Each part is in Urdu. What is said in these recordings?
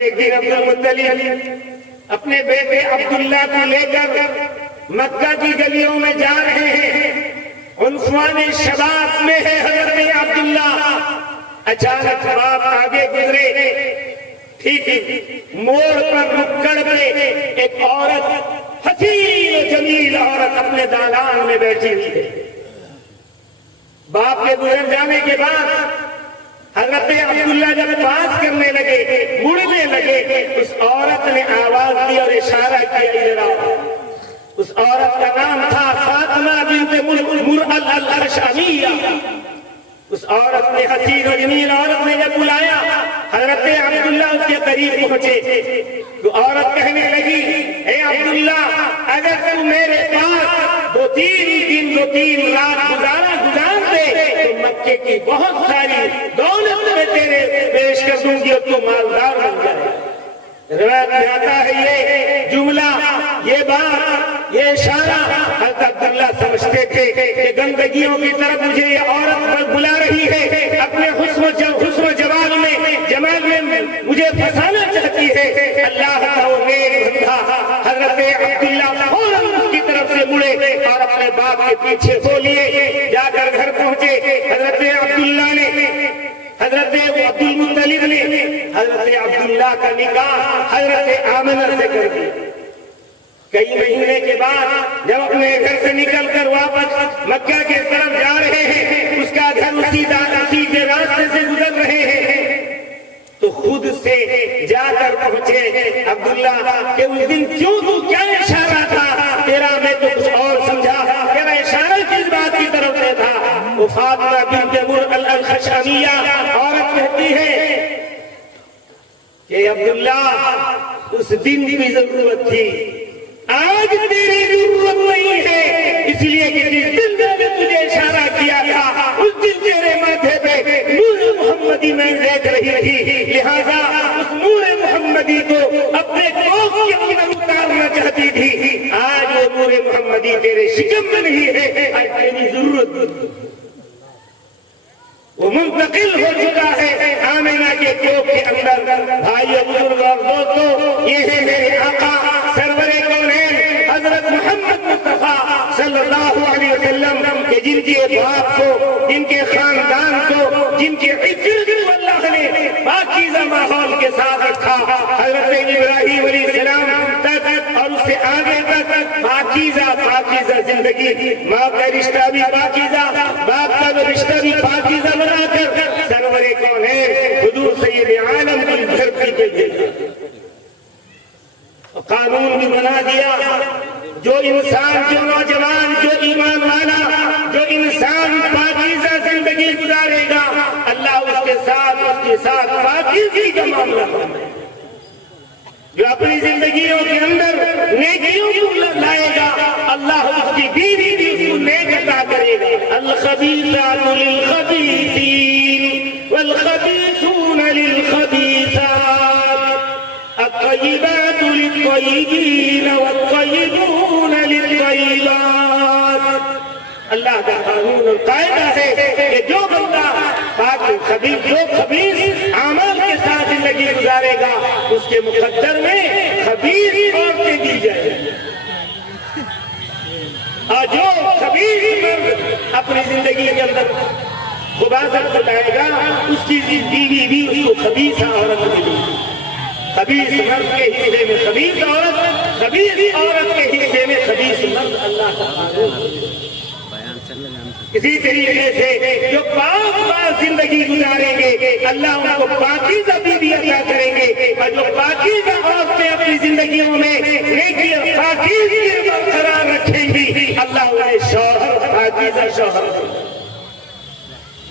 ایک دن عبد المطلب اپنے بیٹے عبداللہ کو لے کر مکہ کی گلیوں میں جا رہے ہیں، عنفوان شباب میں ہے حضرت عبداللہ۔ اچانک باپ آگے گزرے، ٹھیک موڑ پر رکڑ پہ ایک عورت، حسین و جمیل عورت اپنے دالان میں بیٹھی ہوئی ہے۔ باپ کے گزر جانے کے بعد حضرت عبداللہ جب پاس کرنے لگے، مڑنے لگے، اس عورت نے آواز دی اور اشارہ کیا ادھر آؤ۔ اس عورت کا نام تھا فاطمہ بنت مرعل الاشعریہ۔ اس عورت نے، حسین و جمیل عورت نے جب بلایا، حضرت عبداللہ اس کے قریب پہنچے تو عورت کہنے لگی، اے عبداللہ، اگر تو میرے پاس 2-3 دن 2-3 رات گزار دے تو مکے کی بہت ساری دولت میں تیرے پیش کر دوں گی اور تو مالدار بن جائے۔ روایت میں آتا ہے یہ جملہ، یہ بات، یہ اشارہ حضرت عبداللہ سمجھتے تھے کہ گندگیوں کی طرف مجھے یہ عورت بلا رہی ہے، اپنے حسن و جمال میں مجھے پھنسانا چاہتی ہے۔ اللہ کا وہ نیک بندہ حضرت عبداللہ فوراً اس کی طرف سے مڑے اور اپنے باپ کے پیچھے ہو لیے، جا کر گھر پہنچے۔ حضرت عبداللہ نے، حضرت عبد المطلب نے حضرت عبداللہ کا نکاح حضرت آمنہ سے کر دیا۔ کئی مہینے کے بعد جب اپنے گھر سے نکل کر واپس مکہ کے طرف جا رہے ہیں، اس کا گھر اسی کے راستے سے گزر رہے ہیں تو خود سے جا کر پہنچے عبداللہ کہ اس دن کیوں کیا اشارہ تھا تیرا؟ میں تو کچھ اور سمجھا، تیرا اشارہ کس بات کی طرف سے تھا؟ وہ فاطمہ بنت مرعل الاشعریہ عورت کہتی ہے کہ عبداللہ اس دن کی ضرورت تھی، آج تیری ضرورت نہیں ہے، اس لیے کہ جس دن میں تجھے اشارہ کیا تھا اس دن تیرے ماتھے پہ نور محمدی میں دیکھ رہی تھی، لہذا اس نور محمدی کو اپنے کوکھ کے اندر اتارنا چاہتی تھی۔ آج وہ نور محمدی تیرے شکم میں نہیں ہے، آج تیری ضرورت وہ منتقل ہو چکا ہے آمنہ کے کوکھ کے اندر۔ بھائیو، بزرگ اور دوستو، یہ ہے میرے آقا سرور کونین حضرت محمد مصطفیٰ صلی اللہ علیہ وسلم کہ جن کے باپ کو، جن کے خاندان کو، جن کے عزت کو اللہ نے پاکیزہ ماحول کے ساتھ رکھا۔ حضرت ابراہیم علیہ السلام تک اور اس سے آگے تک پاکیزہ زندگی، ماں کا رشتہ بھی پاکیزہ، باپ کا رشتہ بھی پاکیزہ بنا کر سرور کونین حضور سید عالم کی دھرتی پہ بھیجا۔ قانون بھی بنا دیا، جو انسان، جو نوجوان، جو ایمان والا، جو انسان پاکیزہ زندگی گزارے گا، اللہ اس کے ساتھ پاکیزگی کا معاملہ فرمائے۔ جو اپنی زندگیوں کے اندر نیکیوں کو لائے گا، اللہ اس کی بیوی بھی اس کو نیک عطا کرے گا۔ الخبیثات للخبیثین والخبیثون للخبیثات، الطیبات للطیبین والطیبون للطیبات۔ اللہ کا قانون اور قاعدہ ہے کہ جو بندہ خبیث اعمال کے ساتھ زندگی گزارے گا، اس کے مقدر میں خبیث عورتیں دی جائیں گی، اور جو خبیث مرد اپنی زندگی کے اندر خباثت بتائے گا، اس کی بیوی بھی اس کو خبیث عورت ملے گی۔ خبیث مرد کے حصے میں خبیث عورت، خبیث عورت کے حصے میں خبیث مرد۔ اللہ کا قانون۔ اسی طریقے سے جو پاک زندگی گزاریں گے، اللہ ان کو پاکیزہ بیوی عطا کریں گے، اور جو پاکیزہ عورتیں اپنی زندگیوں میں نیکی اور پاکیزگی برقرار رکھیں گی، اللہ انہیں شوہر، پاکیزہ شوہر دے گا۔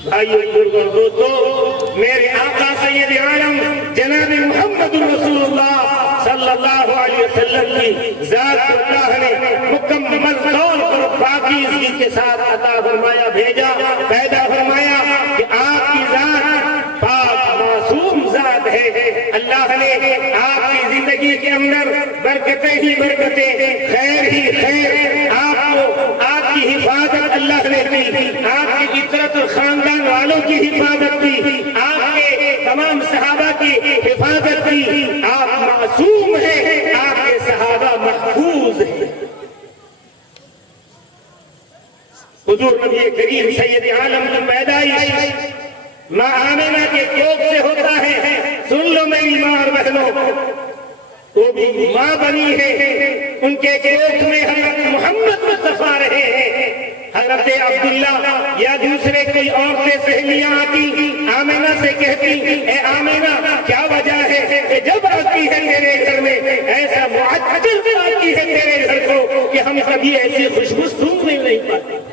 بھائیو، بزرگوں اور دوستو، میرے آقا سید عالم جناب محمد رسول اللہ صلی اللہ علیہ وسلم کی ذات اللہ نے مکمل طور پر پاکیزگی کے ساتھ عطا فرمایا، بھیجا، پیدا فرمایا کہ آپ کی ذات پاک معصوم ذات ہے۔ اللہ نے آپ کی زندگی کے اندر برکتیں ہی برکتیں، خیر ہی خیر، آپ کو، آپ کی حفاظت اللہ نے کی، آپ کی عطرت اور خاندان والوں کی حفاظت کی، آپ کے تمام صحابہ کی حفاظت کی، حضور نبی کریم سید عالم کی پیدائش ماں آمنہ کے کوکھ سے ہوتا ہے. سن لو میری ماں اور بہنوں، وہ بھی ماں بنی ہے، ان کے کوکھ میں حضرت محمد مصطفیٰ رہے ہیں. حضرت عبداللہ یا دوسرے کوئی عورتیں سہیلیاں آتی، آمنہ سے کہتی، اے آمنہ کیا وجہ ہے کہ جب آتی ہے تیرے گھر میں ایسا معطر آتی ہے تیرے گھر کو کہ ہم کبھی ایسی خوشبو سونگنے نہیں پاتے.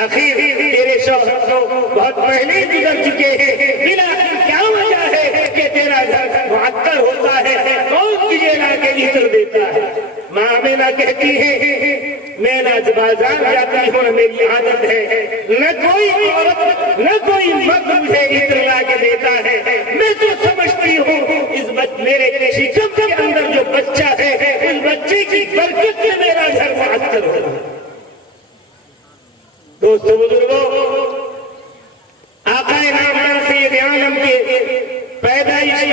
آخر تیرے شوہر کو بہت پہلے گزر چکے ہیں، بلاخر کیا وجہ ہے کہ تیرا گھر معطر ہوتا ہے؟ کون تجھے لا کے عطر دیتا ہے؟ ماں آمنہ کہتی ہے میں نہ بازار جاتی ہوں، میری عادت ہے، نہ کوئی عورت نہ کوئی مرد مجھے عطر لا کے دیتا ہے. میں تو سمجھتی ہوں اس میرے شکم کے اندر جو بچہ ہے اس بچے کی برکت سے میرا گھر معطر ہوتا ہے. دوستو بزرگوں، آقا نامدار سید عالم کے پیدائش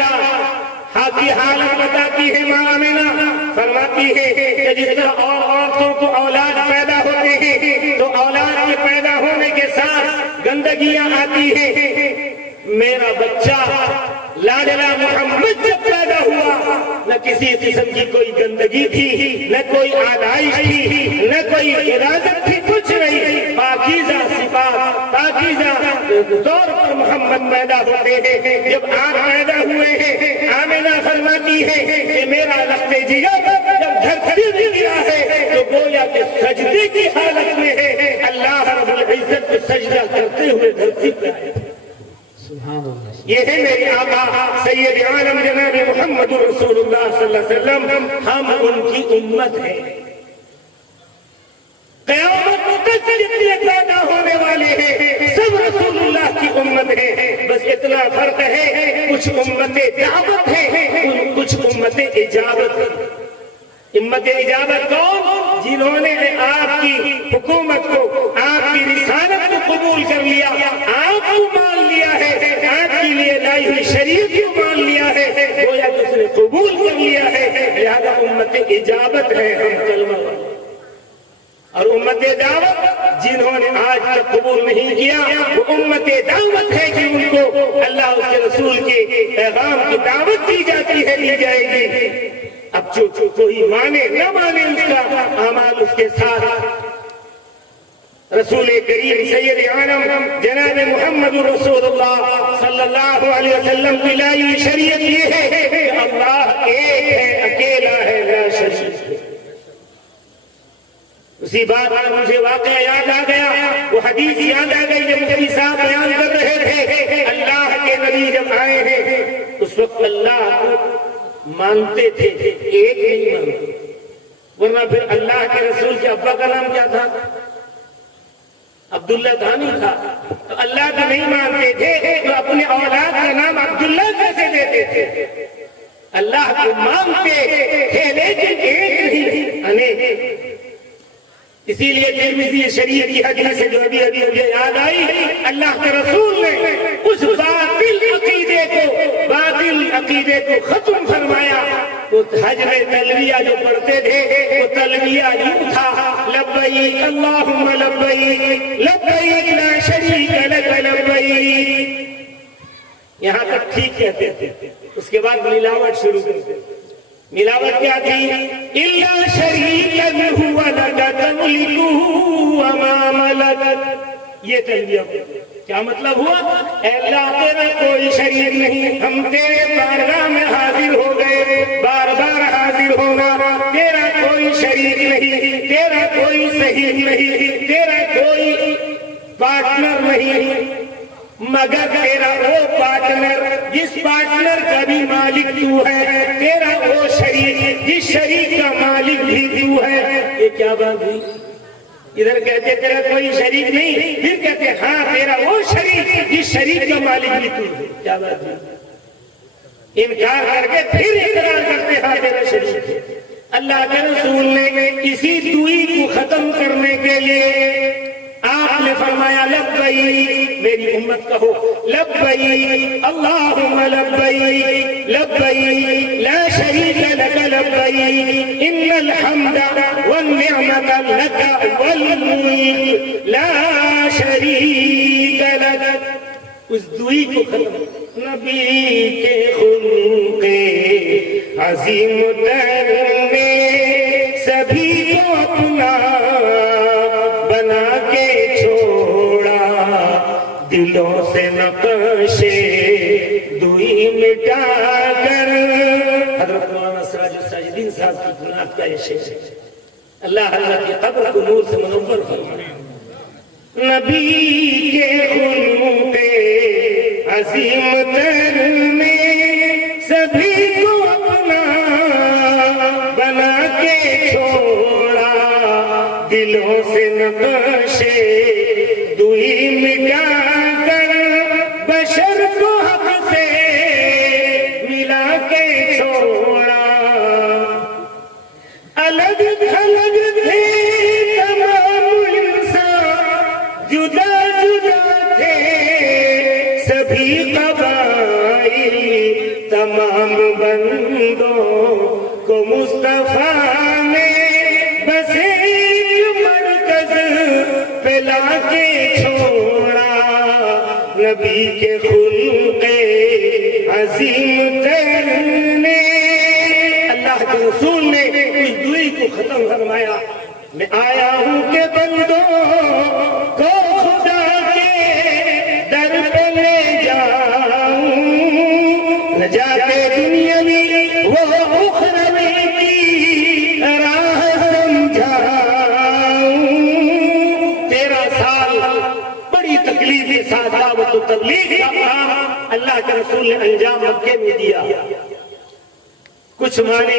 کی حالت بتاتی ہے ماں آمنہ. فرماتی ہے کہ جس طرح اور عورتوں کو اولاد پیدا ہوتے ہیں تو اولاد کے پیدا ہونے کے ساتھ گندگیاں آتی ہیں، میرا بچہ لاڈلا محمد جب پیدا ہوا نہ کسی قسم کی کوئی گندگی تھی، نہ کوئی آلائش تھی، نہ کوئی اجازت تھی، کچھ نہیں. پاکیزہ صفات، پاکیزہ طور پر محمد پیدا ہوتے ہیں. جب آپ پیدا ہوئے ہیں، آمنہ فرماتی ہے کہ میرا لخت جگر جب دھرتی میں گرا ہے تو گویا کہ سجدے کی حالت میں ہے. اللہ رب العزت کو سجدہ کرتے ہوئے دھرتی پہ آئے. یہ ہے میرے آقا سید عالم جناب محمد رسول اللہ صلی اللہ علیہ وسلم. ہم ان کی امت ہیں. قیامت تک جتنے پیدا ہونے والے ہیں سب رسول اللہ کی امت ہیں. بس اتنا فرق ہے، کچھ امت دعوت ہے، کچھ امت اجابت. امت اجابت کون؟ جنہوں نے آپ کی حکومت کو، آپ کی رسالت کو قبول کر لیا، آپ کو مان لیا ہے، آپ کے لیے لائی ہوئی شریعت کو مان لیا ہے، گویا کہ اس نے قبول کر لیا ہے. لہذا امت اجابت ہے ہم کلمہ والے. اور امت دعوت جنہوں نے آج تک قبول نہیں کیا وہ امت دعوت ہے کہ ان کو اللہ اس کے رسول کے پیغام کی دعوت دی جاتی ہے، دی جائے گی. اب جو کوئی مانے نہ مانے اس کا اعمال اس کے ساتھ. رسول کریم سید عالم جناب محمد رسول اللہ صلی اللہ علیہ وسلم کی لائی شریعت یہ ہے کہ اللہ ایک ہے، اکیلا ہے، لا شریک ہے. اسی بات پر مجھے واقعہ یاد آ گیا، وہ حدیث یاد آ گئی جب مفتی صاحب بیان کر رہے تھے. اللہ کے نبی جب آئے ہیں اس وقت اللہ کو مانتے تھے، ایک نہیں مانتے. ورنہ پھر اللہ کے رسول کے ابا کا نام کیا تھا؟ عبداللہ تھا نہیں تھا. تو اللہ کو نہیں مانتے تھے تو اپنے اولاد کا نام عبداللہ کیسے دیتے تھے؟ اللہ کو مانتے تھے لیکن ایک نہیں، انیک. اسی لیے ترمذی شریف کی حدیث سے جو ابھی مجھے یاد آئی، اللہ کے رسول نے اس باطل عقیدے کو ختم فرمایا. وہ حج میں تلبیہ جو پڑھتے تھے وہ تلبیہ یوں تھا، لبیک اللہم لبیک لبیک لا شریک لک لبیک. یہاں تک ٹھیک کہتے تھے. اس کے بعد ملاوٹ شروع کرتے. ملاوٹ کیا تھی؟ الا شریکا هو لک تملکہ وما ملک. یہ تلبیہ کیا مطلب ہوا؟ اے اللہ تیرا کوئی شریک نہیں، ہم تیرے بارگاہ میں حاضر ہو گئے، بار بار حاضر ہونا. تیرا کوئی شریک نہیں، تیرا کوئی صحیح نہیں، تیرا کوئی پارٹنر نہیں، مگر تیرا وہ پارٹنر جس پارٹنر کا بھی مالک تو ہے، تیرا وہ شریک جس شریک کا مالک بھی تو ہے. یہ کیا بات ہوئی؟ ادھر کہتے تیرا کوئی شریک نہیں، پھر کہتے ہاں تیرا وہ شریک جس شریک کا مالک بھی تو ہے. کیا بات ہوئی؟ انکار کر کے پھر اقرار کرتے ہاں تیرا شریک ہے. اللہ کے رسول نے اسی دوئی کو ختم کرنے کے لیے آپ نے فرمایا لبیک، میری امت کہو لبیک اللہم لبیک لبیک لا شریک لک لبیک ان الحمد والنعمت لک والملک لا شریک لک. اس دعائی کو ختم. نبی کے خلق عظیم تر نے سبھی کو اپنا بنا کے چھوڑا, دلوں سے نقش دعائی مٹا کر. حضرت مولانا سراج الساجدین صاحب کی بنیاد کا یہ شعر ہے. اللہ اللہ کی قبر کو نور سے منور فرمائے. نبی کے خلق عظیم تر نے سبھی کو اپنا بنا کے چھوڑا, دلوں سے نقش دعائی مٹا کر بشر کو حق سے ملا کے چھوڑا. الگ تھلگ تھے تمام انسان, جدا جدا تھے سبھی قبائل, تمام بندوں کو مصطفیٰ نے بس ایک مرکز پہ لا کے چھوڑا. نبی کے خلق عظیم تر نے, اللہ کے رسول نے اس دعائی کو ختم فرمایا. میں آیا ہوں کہ بندوں کو خدا کے در پہ لے جاؤں, نجات دنیاوی وہ اخروی کی راہ سمجھاؤں. 13 سال بڑی تکلیف کے ساتھ دعوت و تبلیغ کا کام اللہ کے رسول نے انجام مکے میں دیا. کچھ مانے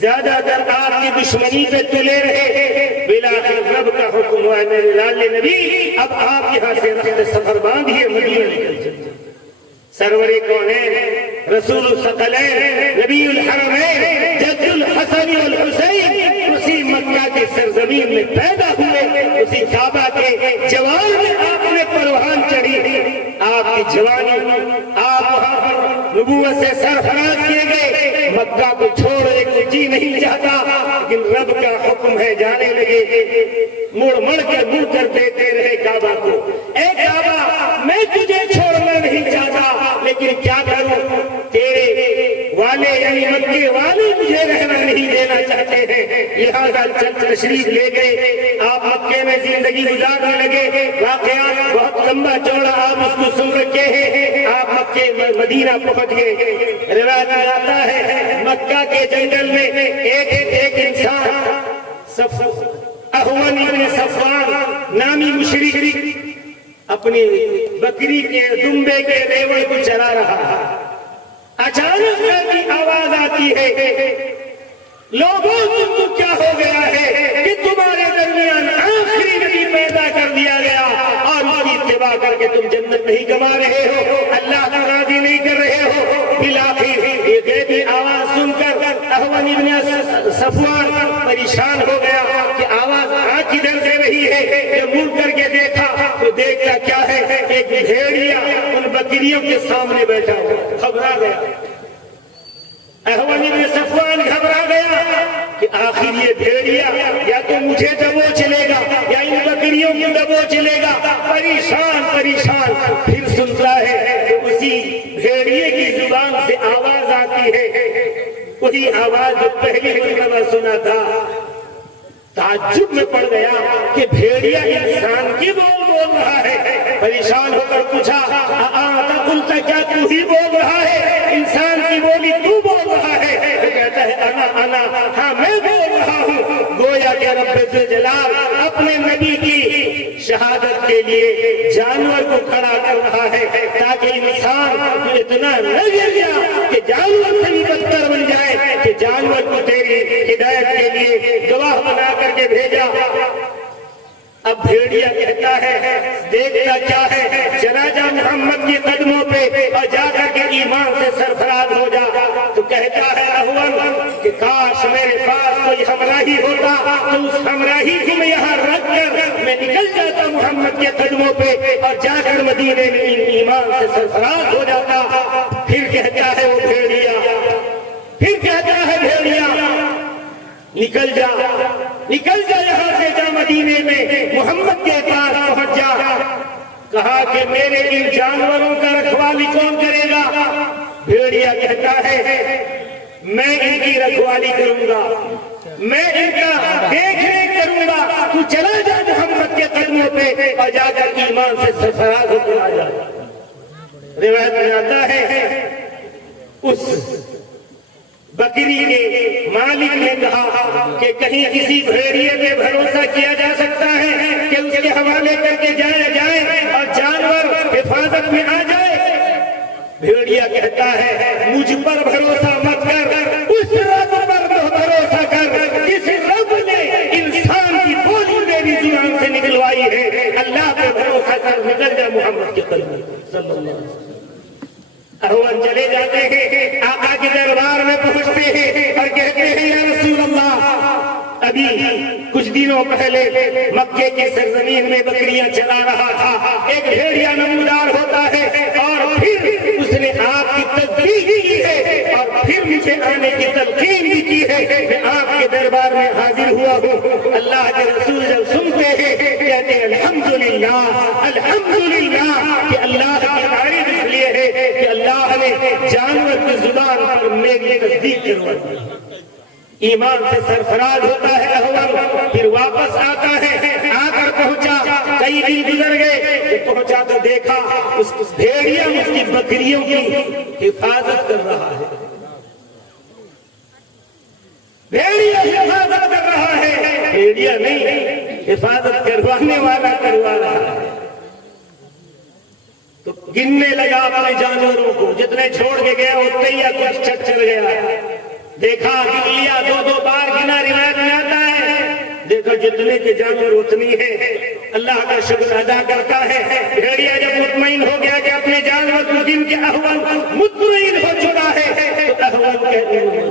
زیادہ تر آپ کی دشمنی پہ تلے رہے, بلاخر رب کا حکم ہوا میرے لال نبی اب آپ یہاں سے رخت سفر باندھیے, مدینہ نکل چلے. سرور کونین رسول الثقلین نبی الحرمین جد الحسن والحسین اسی مکہ کے سرزمین میں پیدا ہوئے, اسی کعبہ کے جوان میں آپ نے پروان چڑھی. آپ کی جوانی, آپ وہاں پر نبوت سے سرفراز کیے گئے. مکہ کو چھوڑے کو جی نہیں چاہتا, لیکن رب کا حکم ہے جانے لگے. مڑ مڑ کر دیتے رہے کعبہ کو, اے کعبہ میں تجھے چھوڑنا نہیں چاہتا, لیکن کیا کروں, تیرے والے یعنی مکے والے مجھے رہنا نہیں دینا چاہتے ہیں, لہذا تشریف لے گئے. آپ مکے میں زندگی گزارنے لگے. واقعات بہت لمبا چوڑا آپ اس کو سن رکھے ہیں. آپ مکے مدینہ پہنچ گئے. روایت میں آتا ہے مکہ کے جنگل میں ایک انسان احون ابن صفوان نامی مشرک اپنی بکری کے دمبے کے ریوڑ کو چلا رہا. اچانک کی آواز آتی ہے, لوگوں تم کو کیا ہو گیا ہے کہ تمہارے درمیان آخری نبی پیدا کر دیا گیا اور اس کی اتباع کر کے تم جنت نہیں کما رہے ہو, اللہ کو راضی نہیں کر رہے ہو. بلاخر یہ غیبی آواز سن کر احون ابن صفوان پریشان ہو گیا کہ آواز آ کدھر سے رہی ہے. جب مڑ کر کے دیکھا تو دیکھتا کیا ہے, ایک بھیڑیا ان بکریوں کے سامنے بیٹھا ہوا. گھبرا گیا احون ابن صفوان, گھبرا گیا کہ آخر یہ بھیڑیا یا تو مجھے دبوچ لے گا یا ان بکریوں کو دبوچ لے گا. پریشان پھر سنتا ہے کہ اسی بھیڑیے کی زبان سے آواز آتی ہے, وہی آواز جو پہلی مرتبہ سنا تھا. تعجب میں پڑ گیا کہ بھیڑیا انسان کی بول رہا ہے. پریشان ہو کر پوچھا, قلت کیا تو ہی بول رہا ہے, انسان کی بولی تو بول رہا ہے؟ تو کہتا ہے انا ہاں میں بول رہا ہوں. گویا کہ رب ذوالجلال اپنے نبی کی شہادت کے لیے جانور کو کھڑا کر رہا ہے تاکہ انسان اتنا نہ گر گیا کہ جانور سے بھی بدتر بن جائے, کہ جانور کو تیری ہدایت کے لیے گواہ بنا کر کے بھیجا. اب بھیڑیا کہتا ہے دیکھتا کیا ہے, چلا جا محمد کے قدموں پہ اور جا کر کے ایمان سے سرفراز ہو جا. تو کہتا ہے احول کہ کاش میرے پاس کوئی ہمراہی ہوتا تو اس ہمراہی کو میں یہاں رکھ کر میں نکل جاتا محمد کے قدموں پہ اور جا کر مدینے میں ایمان سے سرفراز ہو جاتا. پھر کہتا ہے وہ بھیڑیا پھر کہتا ہے بھیڑیا نکل جا یہاں سے، جا مدینے میں محمد کے پاس پہنچ جا۔ کہا کہ میرے ان جانوروں کا رکھوالی کون کرے گا؟ بھیڑیا کہتا ہے میں ان کی رکھوالی کروں گا، میں ان کا دیکھ ریکھ کروں گا، تو چلا جا محمد کے قدموں پہ اور جا کر ایمان سے سرفراز ہو کر آ جا۔ روایت میں آتا ہے اس بکری کے مالک نے کہا کہ کہیں کسی بھیڑیے پہ بھروسہ کیا جا سکتا ہے کہ اس کے حوالے کر کے جایا جائے اور جانور حفاظت میں آ جائے؟ بھیڑیا کہتا ہے مجھ پر بھروسہ مت کر، اس رب پر بھروسہ کر جس رب نے انسان کی بولی میری زبان سے نکلوائی ہے۔ اللہ پہ بھروسہ کر، نکل جا محمد کے قدم صلی اللہ علیہ وسلم۔ احوال چلے جاتے ہیں، آقا کے دربار میں پہنچتے ہیں اور کہتے ہیں یا رسول اللہ، ابھی کچھ دنوں پہلے مکے کی سرزمین میں بکریاں چلا رہا تھا، ایک بھیڑیا نمودار ہوتا ہے اور پھر اس نے آپ کی تصدیق کی ہے اور پھر مجھے آنے کی تلقین بھی کی ہے، میں آپ کے دربار میں حاضر ہوا ہوں۔ اللہ کے رسول جب سنتے ہیں کہتے ہیں الحمدللہ کہ اللہ کی تعریف اس لیے ہے کہ اللہ نے جانور کی زبان پر میری تصدیق کروا دی۔ ایمان سے سرفراز ہوتا ہے احوال، پھر واپس آتا ہے، آ کر پہنچا، کئی دن گزر گئے، پہنچا تو دیکھا اس بھیڑیا اس کی بکریوں کی حفاظت کر رہا ہے، بھیڑیا حفاظت کر رہا ہے، بھیڑیا نہیں، حفاظت کروانے والا کروا رہا ہے۔ تو گننے لگا اپنے جانوروں کو، جتنے چھوڑ کے گیا اتنے ہی کچھ چٹ چل گیا، دیکھا گن لیا، دو بار گنا، روایت میں آتا ہے دیکھا جتنے کے جانور اتنی ہے، اللہ کا شکر ادا کرتا ہے۔ بھیڑیا جب مطمئن ہو گیا کہ اپنے جانور کو گن کے احوال مطمئن ہو چکا ہے تو احوال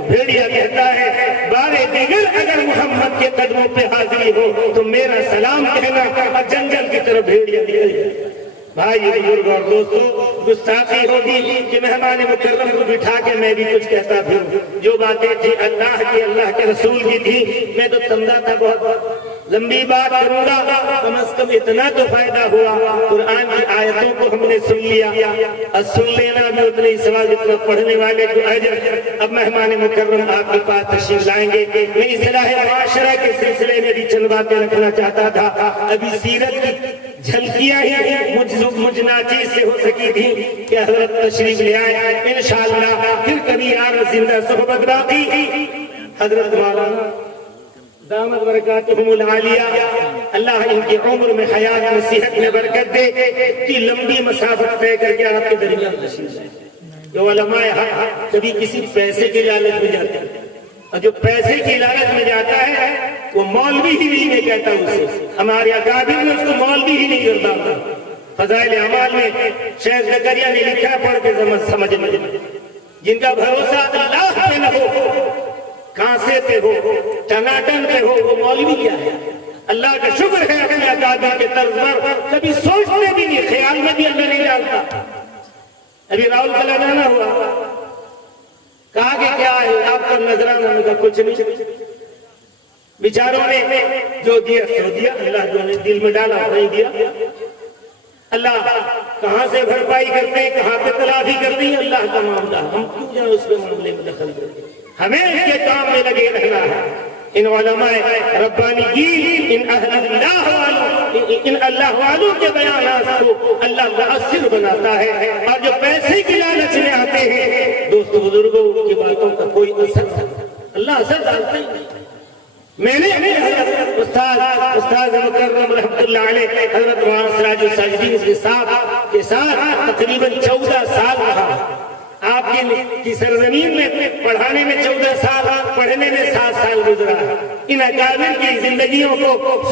بھیڑیا کہتا ہے بارے دیگر اگر محمد کے قدموں پہ حاضری ہو تو میرا سلام کہنا، اور جنگل کی طرف بھیڑیا نکل جائے۔ بھائی بزرگ اور دوستو، گستاخی ہوگی کہ مہمان مکرم کو بٹھا کے میں بھی کچھ کہتا پھر، جو باتیں تھی اللہ کے رسول کی تھی، میں تو سمجھا تھا بہت لمبی بات کروں گا، کم از کم اتنا تو فائدہ ہوا، قرآن کی آیتوں کو ہم نے سن لیا، اور سن لینا بھی اتنے ہی ثواب جتنا پڑھنے والے کو اجر۔ اب مہمان مکرم آپ کے پاس تشریف لائیں گے، میں اصلاح معاشرہ کے سلسلے میں بھی چند باتیں رکھنا چاہتا تھا۔ ابھی سیرت کی جھلکیاں ہی مجھ ناچیز سے ہو سکی تھی کہ حضرت تشریف لے آئے، انشاءاللہ پھر کبھی یار زندہ صحبت باقی۔ حضرت مولانا دامت برکاتہم العالیہ، اللہ ان کی عمر میں، حیات میں، صحت میں برکت دے کہ لمبی مسافت طے کر کے آپ کے درمیان تشریف لائے۔ جو علماء حق کبھی کسی پیسے کی لالچ میں جاتے ہیں، اور جو پیسے کی لالچ میں جاتا ہے وہ مولوی ہی نہیں کہتا اسے، ہمارے اکابر نے اس کو مولوی ہی نہیں کرتا۔ فضائل اعمال میں شیخ زکریا نے لکھا، پڑھ کے سمجھ میں، جن کا بھروسہ اللہ پہ نہ ہو، کانسے پہ ہو، ٹناٹن پہ ہو، وہ مولوی کیا ہے؟ اللہ کا شکر ہے اپنے اکابر کے طرز پر کبھی سوچتے بھی نہیں، خیال میں بھی اللہ نہیں ڈالتا۔ ابھی راول کلا جانا ہوا، کہا کہ کیا ہے آپ کا نظرانہ؟ میں کہا کچھ نہیں، بیچاروں نے جو دیا سو دیا، اللہ جو نے دل میں ڈالا نہیں دیا، اللہ کہاں سے بھرپائی کرتے ہیں، کہاں پہ تلافی کرتے ہیں، اللہ کا معاملہ، ہم کیوں جائیں اس کے معاملے میں دخل کرتے ہیں؟ ہمیں اس کے کام میں لگے رہنا ہے۔ ان علماء ربانیین، ان اللہ والوں کے بیانات کو اللہ مؤثر بناتا ہے، اور جو پیسے کی لالچ میں آتے ہیں دوستو بزرگوں کی باتوں کا کوئی اثر نہیں، اللہ اثر ڈالتا ہی نہیں۔ میں نے استاد مکرم رحمت اللہ علیہ حضرت مولانا سراج الساجدین کے ساتھ تقریباً 14 سال رہا۔ آپ کی سرزمین میں پڑھانے میں 14 سال، پڑھنے میں 7 سال گزرا۔ ان اکابر کی زندگیوں کو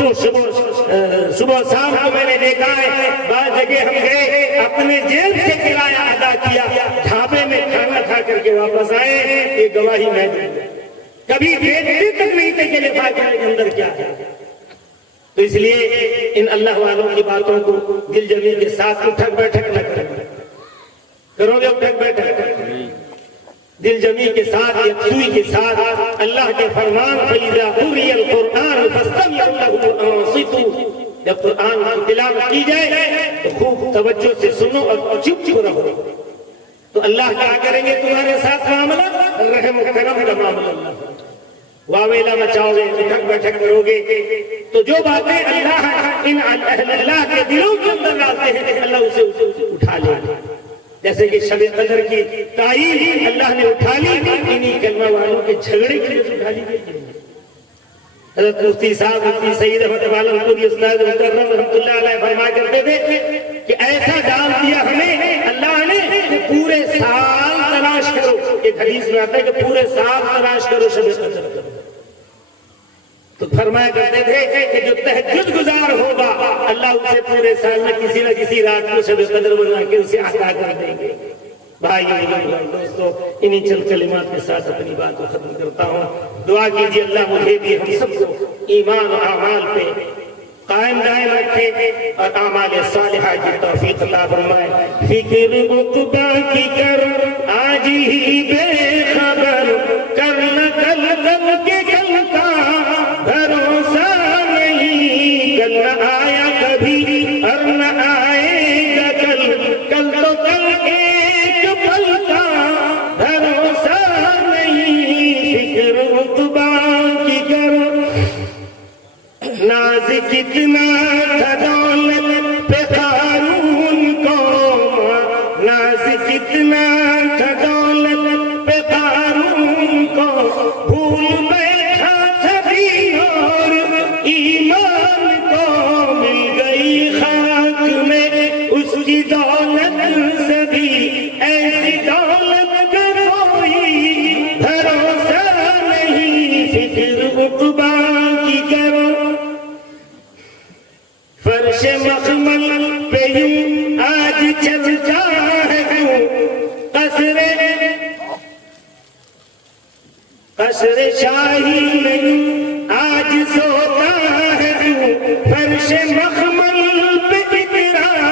صبح شام کو میں نے دیکھا ہے، بعض جگہ ہم گئے، اپنے جیب سے کرایہ ادا کیا، ڈھابے میں کھانا کھا کر کے واپس آئے، یہ گواہی میں دی۔ کبھی دیکھتے تک نہیں تھے کہ لفافے کے اندر کیا ہے۔ تو اس لیے ان اللہ والوں کی باتوں کو دل جمی کے ساتھ اٹھک بیٹھک نہ کریں، کرو گے اٹھک بیٹھک؟ دل جمی کے ساتھ، یکسوئی کے ساتھ اللہ کے فرمان فَإِذَا قُرِئَ الْقُرْآنُ فَاسْتَمِعُوا لَهُ وَأَنصِتُوا، جب قرآن کی تلاوت کی جائے تو خوب توجہ سے سنو اور چپ رہو. تو اللہ کیا کریں گے تمہارے ساتھ معاملہ؟ رحم و کرم کا معاملہ. واویلا مچاؤ گے، اٹھک بیٹھک کرو گے، تو جو باتیں اللہ ان اہل اللہ کے دلوں کے اندر ڈالتے ہیں اللہ اسے اٹھا لے گا. جیسے کہ شب قدر کی تعین اللہ نے اٹھا لی، انہی کلمہ والوں کے جھگڑے کے لیے اٹھا لی گئی. حضرت مفتی صاحب مفتی سید احمد عالم پوری استاد مکرم رحمۃ اللہ علیہ فرمایا کرتے تھے کہ ایسا ڈال دیا ہمیں اللہ نے کہ پورے سال تلاش کرو. ایک حدیث میں آتا ہے کہ پورے سال تلاش کرو شب قدر کرو. تو فرمایا کرتے تھے کہ جو تہجد گزار ہوگا اللہ اسے پورے سال میں کسی نہ کسی رات کو شب قدر بنا کے اسے عطا کر دیں گے. بھائی دوستو، انہی چند کلمات کے ساتھ اپنی بات کو ختم کرتا ہوں. دعا کیجیے اللہ مجھے بھی ہم سب کو ایمان و اعمال پہ قائم دائم رکھے اور اعمال صالحہ کی توفیق عطا فرمائے. فکر عقبا کی کر آج ہی بے خبر، کرنا کل کل کے کل کا بھروسہ نہیں. کل نہ آیا کبھی اور نہ آئے گا کل، کل تو کل ایک پل کا بھروسہ نہیں. فکر عقبا کی کر ناز کتنا تھا دولت پہ قارون کو، ناز کتنا تھا دولت پہ قارون کو، بھول بیٹھا تھا دین اور ایمان کو. مل گئی خاک میں اس کی دولت سے بھی ایسی دولت کا کوئی بھروسہ نہیں. فکر عقبا کی کرو فرش مخمل پہ یوں آج چلتا ہے کیوں، قصر شاہی میں یوں آج سوتا ہے کیوں. فرش مخمل پہ اترا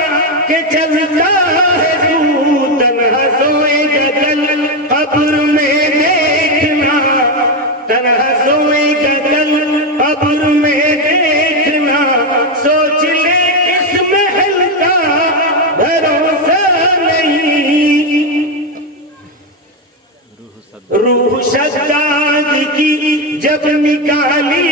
کہ چلتا ہے کیوں. تنہا سوئے گا کل قبر میں دیکھنا، تنہا سوئے گا کل قبر میں دیکھنا. سوچ لے اس محل کا بھروسہ نہیں. روح شداد کی جب نکالی